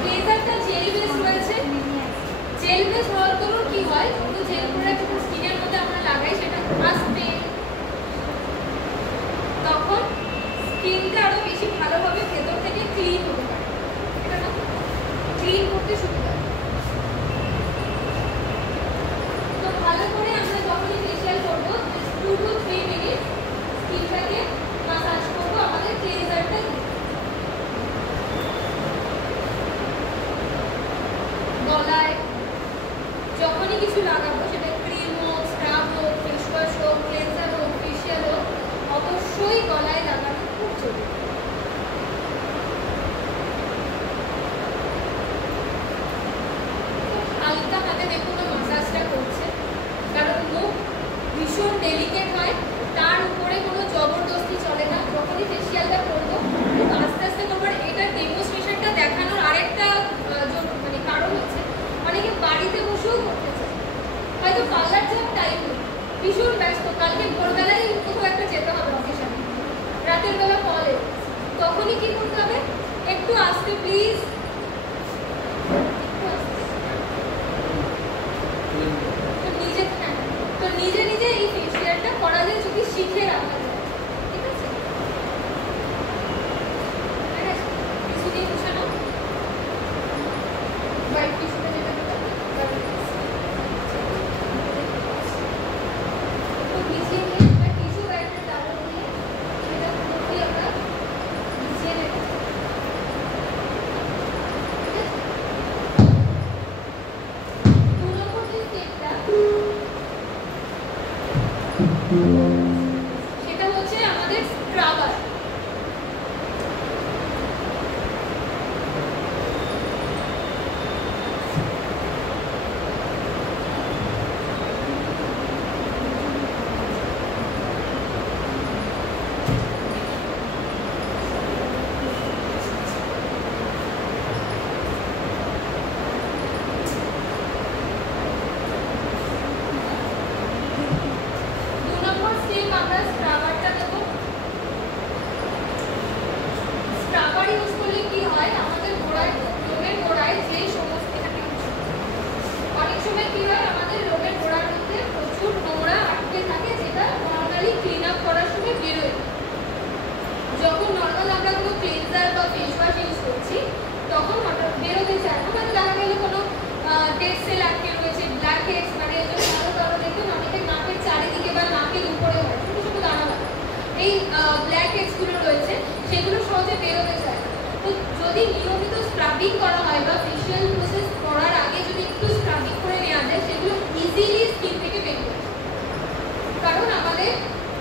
ক্লিনজারটা jail base রয়েছে। Jail base হওয়ার দরুন কি হয়, কোনো জেল প্রোডাক্ট যখন স্কিনের মধ্যে আমরা লাগাই সেটা আসবে, তখন স্কিনটা আরো বেশি ভালোভাবে ভেতর থেকে ক্লিন হতে পারে, এটা না ক্লিন করতে সুবিধা। তো ভালো করে আমরা যখনই ফেশিয়াল করবো 2 to 3 মিনিট স্কিনটাকে মাসাজ করবো আমাদের ক্লিনজারটা দিয়ে। গলায় যখনই কিছু লাগাবো, সেটা ক্রিম হোক, স্ক্রাব হোক, ফেস ওয়াশ হোক, ক্লেন্সার হোক, ফেশিয়াল হোক, অবশ্যই গলায় লাগানো খুব জরুরি। হালকা হাতে দেখুন মাসাজটা করছে, কারণ মুখ ভীষণ ডেলিকেট হয়, তার উপরে কোনো জবরদস্তি চলে না। যখনই ফেশিয়ালটা করবো আস্তে আস্তে তোমার এটা ডেমনস্ট্রেশনটা দেখানোর আরেকটা মানে কারণ হচ্ছে অনেকে বাড়িতে বসেও করতে চায়, হয়তো পার্লার যাওয়ার টাইম নেই, ভীষণ ব্যস্ত, কালকে ভোরবেলায় কোথাও একটা যেতে হবে অফিসে, রাতের বেলা কলে, তখনই কি করতে হবে, একটু আস্তে প্লিজ, তো নিজে নিজে এই ফেশিয়ালটা করা যায় যদি শিখে রাখা যায়, ঠিক আছে? কিছু দিয়ে মুছে নাও, হোয়াইট টিস্যুটা যেটা ভিজিয়ে নিয়ে বা টিস্যু ব্যাগের ডাবল দিয়ে সেটা পুরোপুরি আমরা ভিজিয়ে নেব। সেটা হচ্ছে আমাদের স্ক্রাবার। আমরা স্ক্রাবারটা দেবো। স্ক্রাবার ইউজ করলে কি হয়, আমাদের গোড়ায়, লোমের গোড়ায় যে সমস্ত, অনেক সময় কি হয় আমাদের লোমের গোড়ার মধ্যে প্রচুর নোংরা আটকে থাকে, যেটা নর্মালি ক্লিন আপ করার সময় বেরোয়। যখন নর্মাল আমরা কোনো ক্লিনজার বা ফেস ওয়াশ ইউজ করছি তখন হঠাৎ বেরোতে চায় না, হয়তো দেখা গেল কোনো ডেড সেল আটকে রয়েছে, ব্ল্যাক হেডস, মানে ভালো কারো দেখবেন অনেকের নাকের চারিদিকে বা নাকের উপরে হয় ছোটো ছোটো দানা দানা, এই ব্ল্যাক হেডসগুলো রয়েছে, সেগুলো সহজে বেরোতে চায় না। তো যদি নিয়মিত স্ক্রাবিং করা হয় বা ফেশিয়াল প্রসেস করার আগে যদি একটু স্ক্রাবিং করে নেওয়া যায়, সেগুলো ইজিলি স্কিন থেকে বেরিয়ে আসে। কারণ আমাদের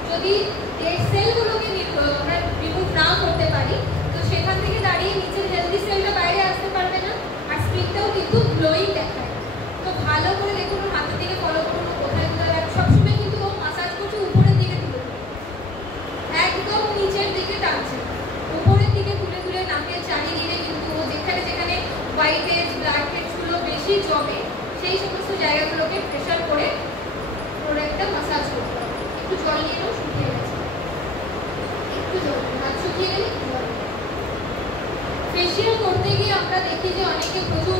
যদি ডেড সেলগুলোকে আমরা রিমুভ না করতে পারি, তো সেখান থেকে দাঁড়িয়ে নিচের হেলদি সেলটা বাইরে আসতে পারবে না, আর স্কিনটাও কিন্তু গ্লোয়িং দেখায়। তো ভালো করে দেখুন, হাতের দিকে ফলো করুন, কোথায় কোথায় সবসময় কিন্তু ও মাসাজ করছে উপরের দিকে তুলে, একদম নিচের দিকে টানছে, উপরের দিকে তুলে তুলে নাকের চারিদিকে কিন্তু ও যেখানে যেখানে হোয়াইট হেডস, ব্ল্যাক হেডসগুলো বেশি জমে সেই সমস্ত জায়গাগুলোকে প্রেশার করে প্রোডাক্টটা মাসাজ করতে হবে। একটু জল নিয়ে নাও, শুকিয়ে গেছে, একটু জল, হাত শুকিয়ে গেলে একটু জল। ফেশিয়াল করতে গিয়ে আমরা দেখি যে অনেকে প্রচুর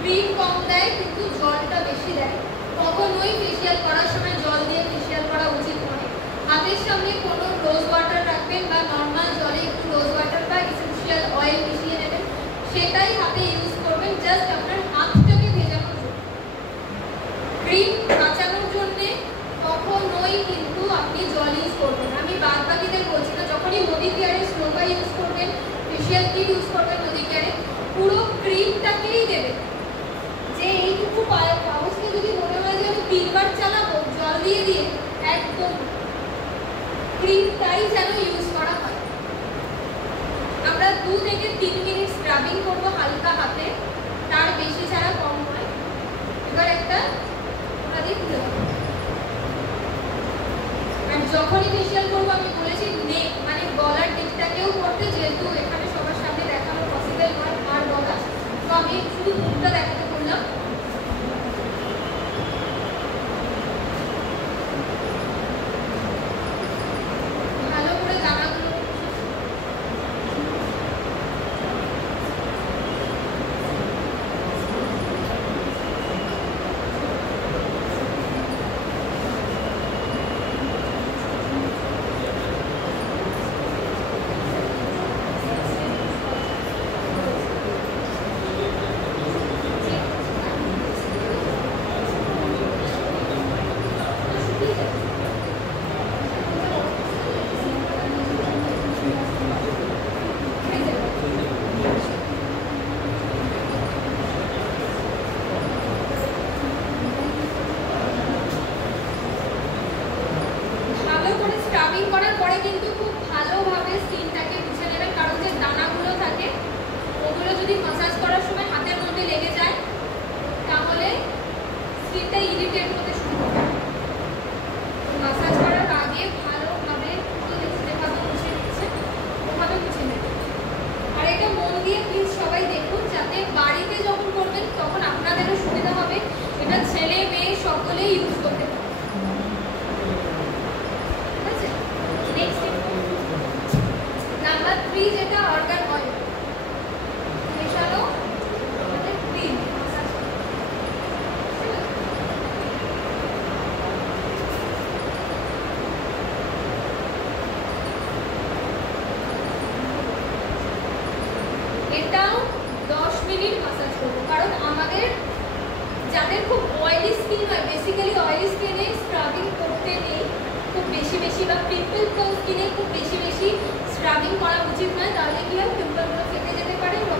ক্রিম কম দেয় কিন্তু জলটা বেশি দেয়, কখনোই ফেশিয়াল করার সময় জল দিয়ে ফেশিয়াল করা উচিত নয়। হাতের সামনে কোনো রোজ ওয়াটার রাখবেন বা নর্মাল জলে একটু রোজ ওয়াটার বা এসেনশিয়াল অয়েল মিশিয়ে নেবেন, সেটাই হাতে ইউজ করবেন, জাস্ট আপনার হাতটাকে ভেজানোর জন্য। ক্রিম বাঁচানোর জন্যে কখনোই কিন্তু আপনি জল ইউজ করবেন। আমি বাদ বাকিদের বলছি না, যখনই মোদি কেয়ারে স্লোকা ইউজ করবেন, ফেশিয়াল কিট ইউজ করবেন মোদি কেয়ারে, পুরো ক্রিমটাকেই দেবেন। যে এইটুকু পাউচকে যদি মনে হয় যে আমি 3 বার চালাবো জল দিয়ে দিয়ে, একদম ক্রিমটাই যেন ইউজ করা হয়। আমরা 2 থেকে 3 মিনিট স্ক্রাবিং করবো হালকা হাতে, তার বেশি ছাড়া কম নয়। এবার একটা ওটা দিয়ে তুলে দেবো। আর যখনই ফেশিয়াল করবো আমি বলেছি নেক মানে গলার দিকটাকেও করতে, যেহেতু এখানে সবার সামনে দেখানো পসিবল নয় আর গলা, তো আমি শুধু মুখটা দেখাতে বললাম। ভালো করে দানাগুলো স্ক্রাবিং করার পরে কিন্তু খুব ভালোভাবে স্কিনটাকে মুছে নেবেন, কারণ যে দানাগুলো থাকে ওগুলো যদি মাসাজ করার সময় হাতের মধ্যে লেগে যায় তাহলে স্কিনটা ইরিটেট হতে শুরু করে। মাসাজ করার আগে ভালোভাবে যেভাবে মুছে নিচ্ছে ওভাবে মুছে নেবেন। আর এটা মন দিয়ে প্লিজ সবাই দেখুন, যাতে বাড়িতে যখন করবেন তখন আপনাদেরও সুবিধা হবে। এটা ছেলে মেয়ে সকলেই ইউজ করতে পারে। ঠিক আছে, নেক্সট নাম্বার 3 যেটা অর্গান অয়েল মেশানো আমাদের ক্রিম। এটাও 10 মিনিট মাসাজ করবো, কারণ আমাদের যাদের খুব অয়েলি স্কিন হয়, বেসিক্যালি অয়েলি স্কিনে স্ক্রাবিং করতে নেই খুব বেশি বেশি, বা পিম্পল স্কিনে খুব বেশি বেশি স্ক্রাবিং করা উচিত নয়, তাহলে কি হয় পিম্পলগুলো